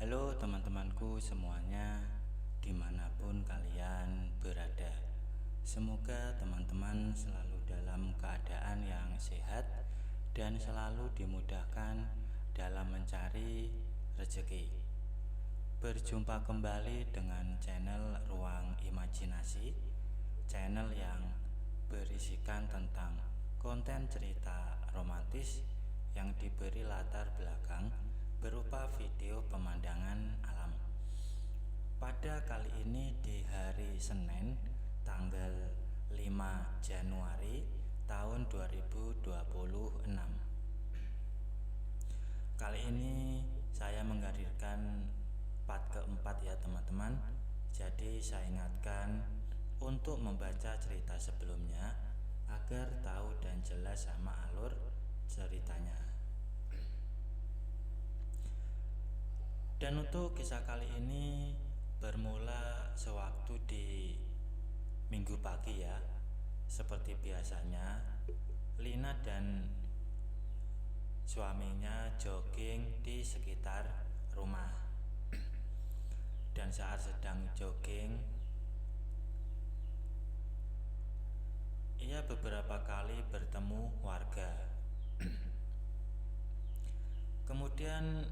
Halo teman-temanku semuanya, dimanapun kalian berada. Semoga teman-teman selalu dalam keadaan yang sehat dan selalu dimudahkan dalam mencari rezeki. Berjumpa kembali dengan channel Ruang Imajinasi, channel yang berisikan tentang konten cerita romantis yang diberi latar belakang berupa video pemandangan alam. Pada kali ini di hari Senin tanggal 5 Januari tahun 2026. Kali ini saya menghadirkan part keempat ya teman-teman. Jadi saya ingatkan untuk membaca cerita sebelumnya agar tahu dan jelas sama alur ceritanya. Dan untuk kisah kali ini bermula sewaktu di minggu pagi ya. Seperti biasanya, Lina dan suaminya jogging di sekitar rumah. Dan saat sedang jogging, ia beberapa kali bertemu warga. Kemudian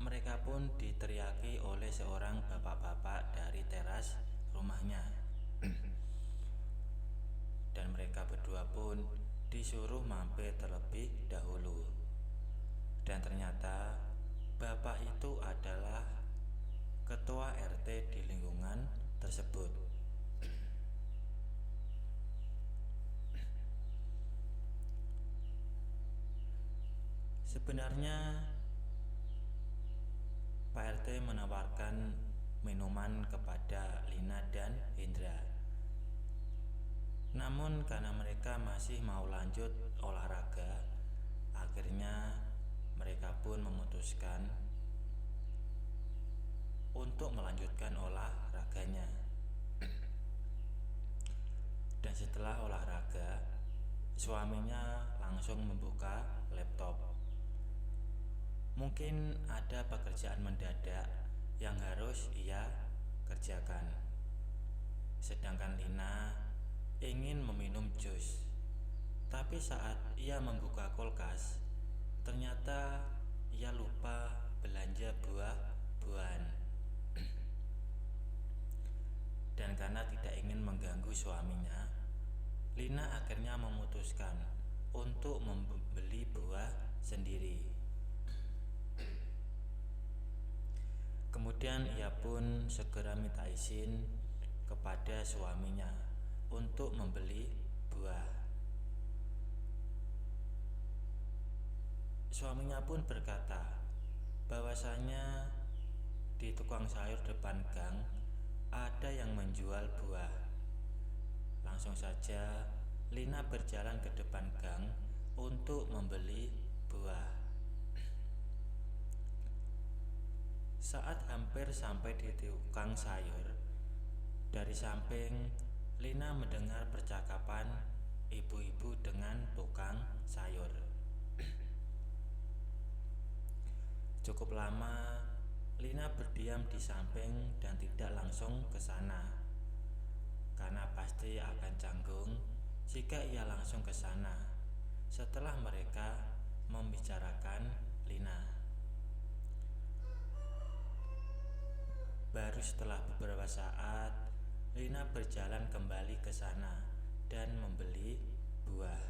mereka pun diteriaki oleh seorang bapak-bapak dari teras rumahnya. Dan mereka berdua pun disuruh mampir terlebih dahulu. Dan ternyata bapak itu adalah ketua RT di lingkungan tersebut. Sebenarnya Pak RT menawarkan minuman kepada Lina dan Indra. Namun karena mereka masih mau lanjut olahraga, akhirnya mereka pun memutuskan untuk melanjutkan olahraganya. Dan setelah olahraga, suaminya langsung membuka laptop. Mungkin ada pekerjaan mendadak yang harus ia kerjakan. Sedangkan Lina ingin meminum jus. Tapi saat ia membuka kulkas, ternyata ia lupa belanja buah-buahan. Dan karena tidak ingin mengganggu suaminya, Lina akhirnya memutuskan untuk membeli buah sendiri. Kemudian ia pun segera minta izin kepada suaminya untuk membeli buah. Suaminya pun berkata bahwasanya di tukang sayur depan gang ada yang menjual buah. Langsung saja Lina berjalan ke depan gang untuk membeli buah. Saat hampir sampai di tukang sayur, dari samping Lina mendengar percakapan ibu-ibu dengan tukang sayur. Cukup lama Lina berdiam di samping dan tidak langsung ke sana, karena pasti akan canggung jika ia langsung ke sana setelah mereka membicarakan Lina. Baru setelah beberapa saat, Lina berjalan kembali ke sana dan membeli buah.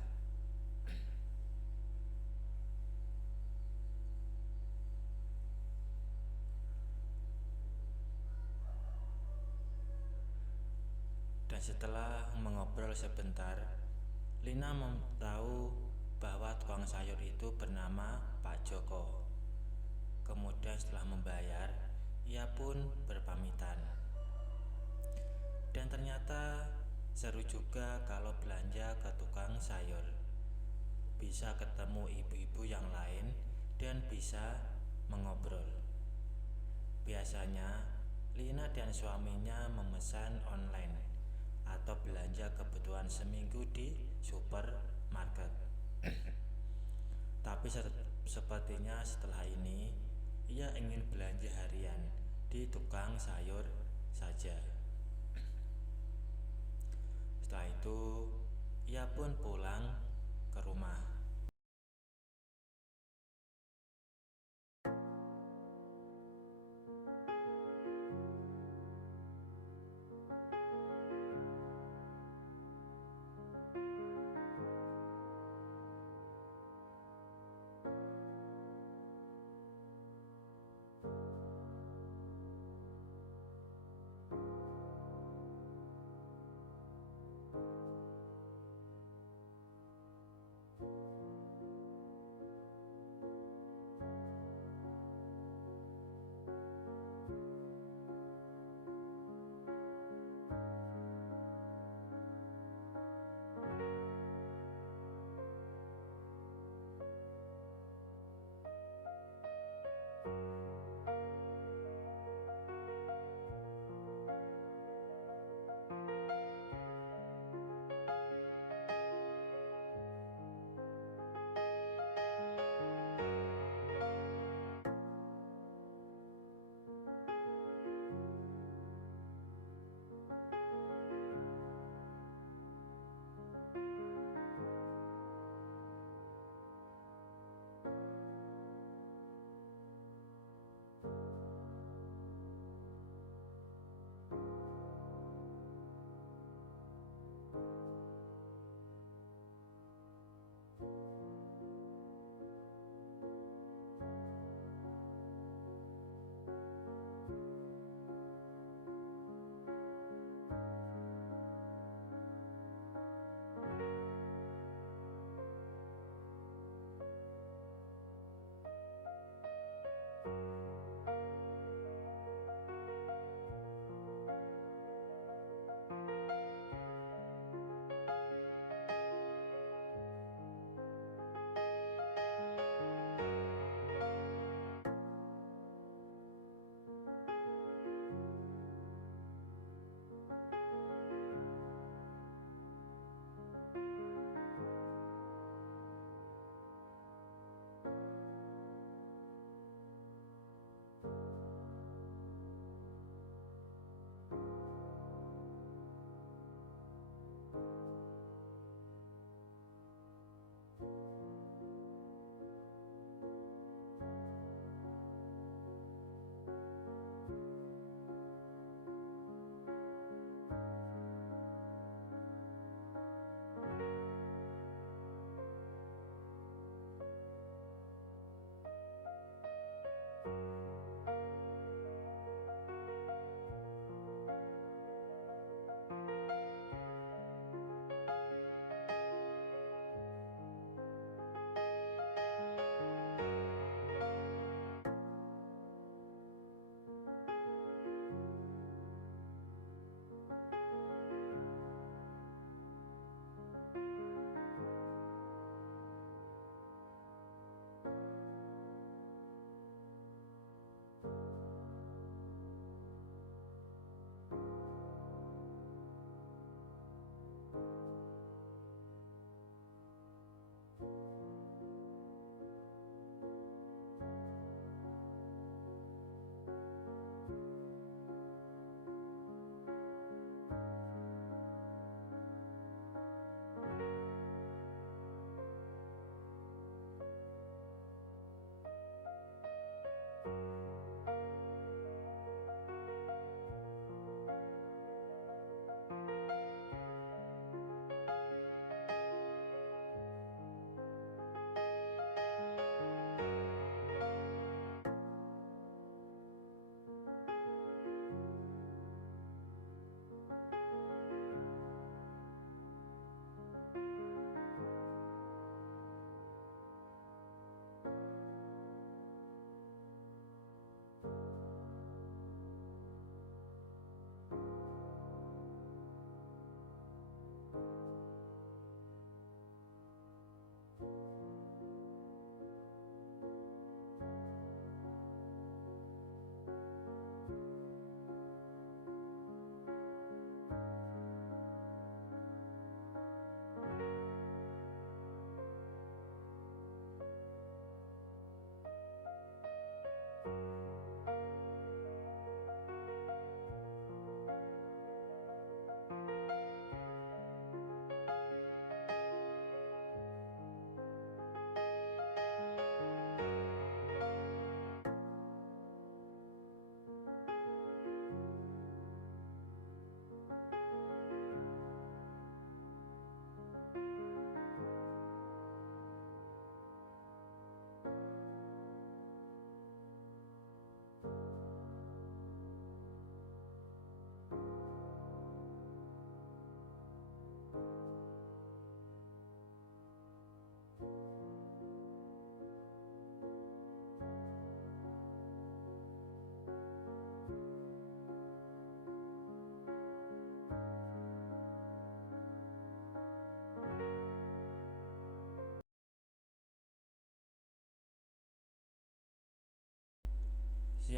Dan Dan setelah mengobrol sebentar, Lina tahu bahwa tukang sayur itu bernama Pak Joko. Kemudian setelah membayar, ia pun berpamitan. Dan ternyata seru juga kalau belanja ke tukang sayur. Bisa ketemu ibu-ibu yang lain dan bisa mengobrol. Biasanya Lina dan suaminya memesan online atau belanja kebutuhan seminggu di supermarket. Tapi sepertinya setelah ini ia ingin belanja harian di tukang sayur saja. Setelah itu ia pun pulang ke rumah.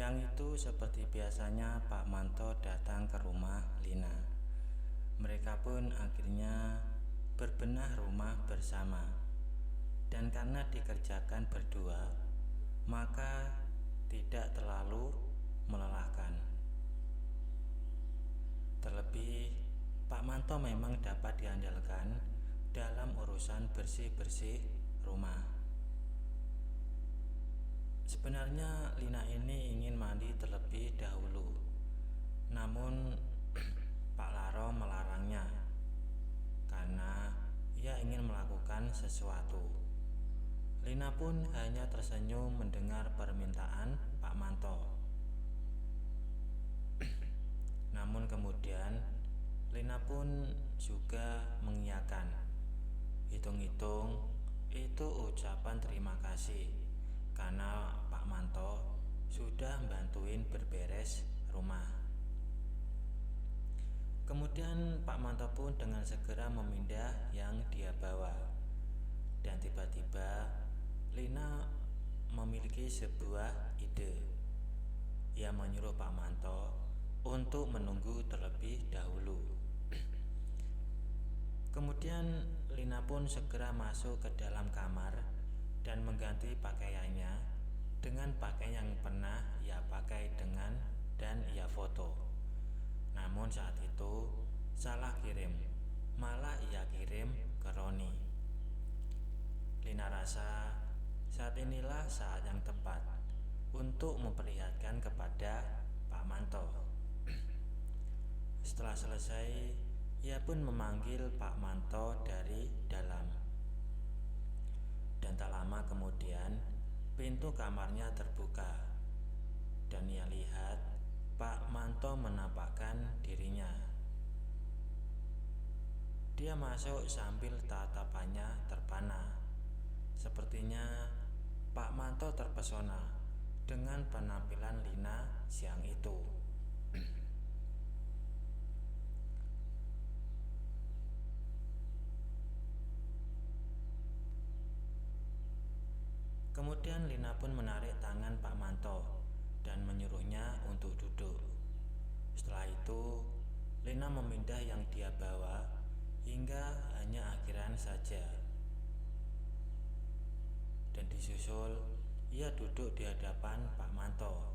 Siang itu seperti biasanya Pak Manto datang ke rumah Lina. Mereka pun akhirnya berbenah rumah bersama. Dan karena dikerjakan berdua, maka tidak terlalu melelahkan. Terlebih, Pak Manto memang dapat diandalkan dalam urusan bersih-bersih rumah. Sebenarnya Lina ini ingin mandi terlebih dahulu, namun Pak Laro melarangnya karena ia ingin melakukan sesuatu. Lina pun hanya tersenyum mendengar permintaan Pak Manto. Namun kemudian Lina pun juga mengiyakan. Hitung-hitung itu ucapan terima kasih karena Pak Manto sudah bantuin berberes rumah. Kemudian Pak Manto pun dengan segera memindah yang dia bawa. Dan tiba-tiba Lina memiliki sebuah ide. Ia menyuruh Pak Manto untuk menunggu terlebih dahulu. Kemudian Lina pun segera masuk ke dalam kamar dan mengganti pakaiannya dengan pakaian yang pernah ia pakai dan ia foto. Namun saat itu salah kirim, malah ia kirim ke Roni. Lina rasa saat inilah saat yang tepat untuk memperlihatkan kepada Pak Manto. Setelah selesai, ia pun memanggil Pak Manto dari dalam. Dan tak lama kemudian, pintu kamarnya terbuka. Dan ia lihat Pak Manto menampakkan dirinya. Dia masuk sambil tatapannya terpana. Sepertinya Pak Manto terpesona dengan penampilan Lina siang itu. Kemudian Lina pun menarik tangan Pak Manto dan menyuruhnya untuk duduk. Setelah itu, Lina memindah yang dia bawa hingga hanya akhiran saja. Dan disusul, ia duduk di hadapan Pak Manto.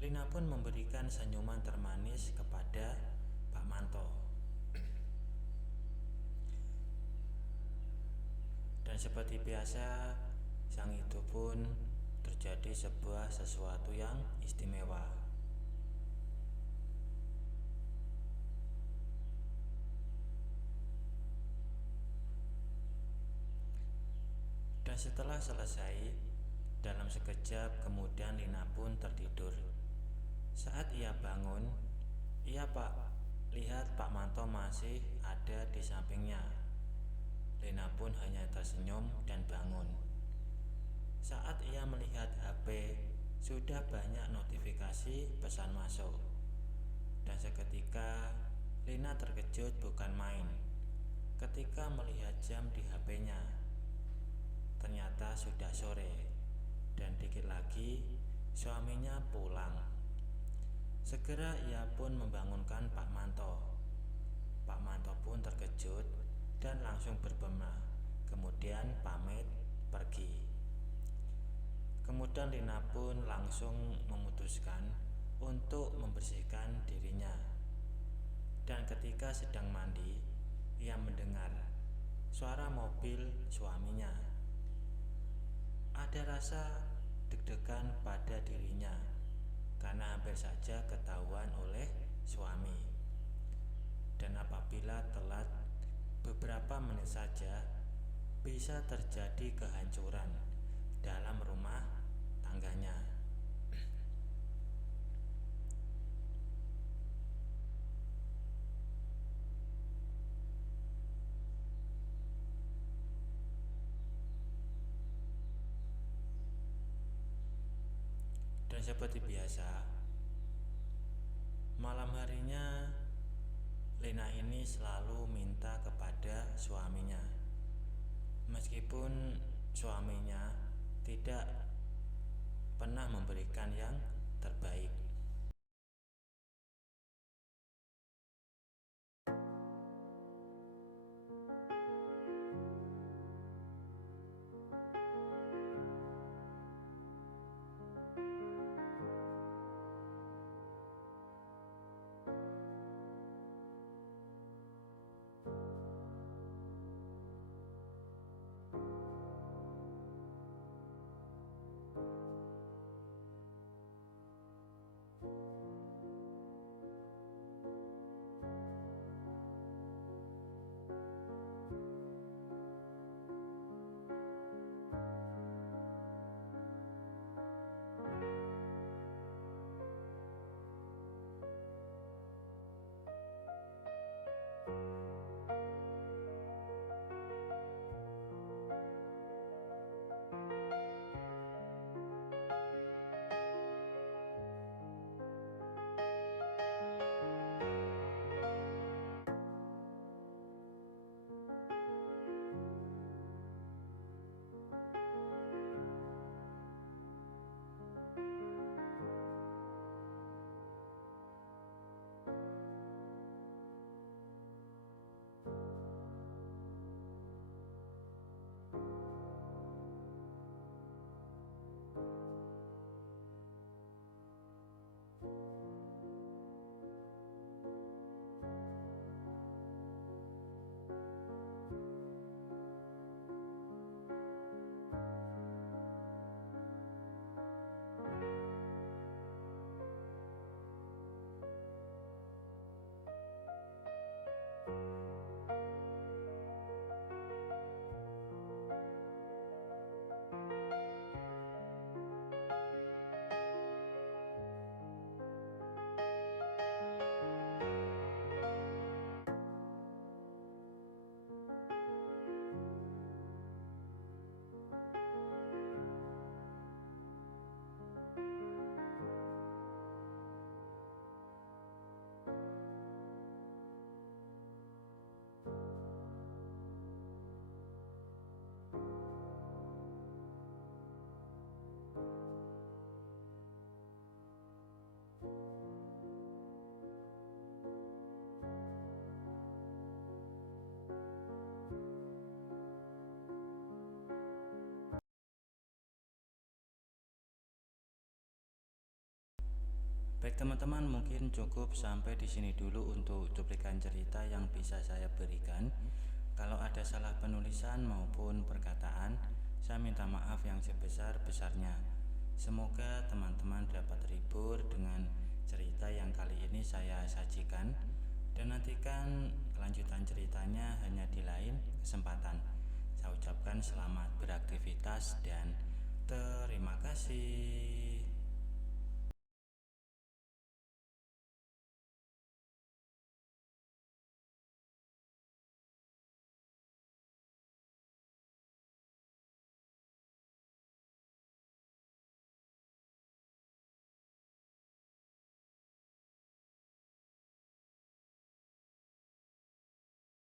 Lina pun memberikan senyuman termanis kepada Pak Manto. Dan seperti biasa, siang itu pun terjadi sesuatu yang istimewa. Dan setelah selesai, dalam sekejap kemudian Lina pun tertidur. Saat ia bangun, lihat Pak Manto masih ada di sampingnya. Lina pun hanya tersenyum dan bangun. Saat ia melihat HP, sudah banyak notifikasi pesan masuk. Dan seketika Lina terkejut bukan main ketika melihat jam di HP-nya. Ternyata sudah sore dan dikit lagi suaminya pulang. Segera ia pun membangunkan Pak Manto. Pak Manto pun terkejut dan langsung berbenah, kemudian pamit pergi. Kemudian Lina pun langsung memutuskan untuk membersihkan dirinya. Dan ketika sedang mandi, ia mendengar suara mobil suaminya. Ada rasa deg-degan pada dirinya karena hampir saja ketahuan oleh suami. Dan apabila telat beberapa menit saja, bisa terjadi kehancuran dalam rumah tangganya. Dan seperti biasa, malam harinya Lina ini selalu minta kepada suaminya. Meskipun suaminya tidak pernah memberikan yang terbaik. Baik teman-teman, mungkin cukup sampai di sini dulu untuk cuplikan cerita yang bisa saya berikan. Kalau ada salah penulisan maupun perkataan, saya minta maaf yang sebesar-besarnya. Semoga teman-teman dapat terhibur dengan cerita yang kali ini saya sajikan, dan nantikan kelanjutan ceritanya hanya di lain kesempatan. Saya ucapkan selamat beraktivitas dan terima kasih.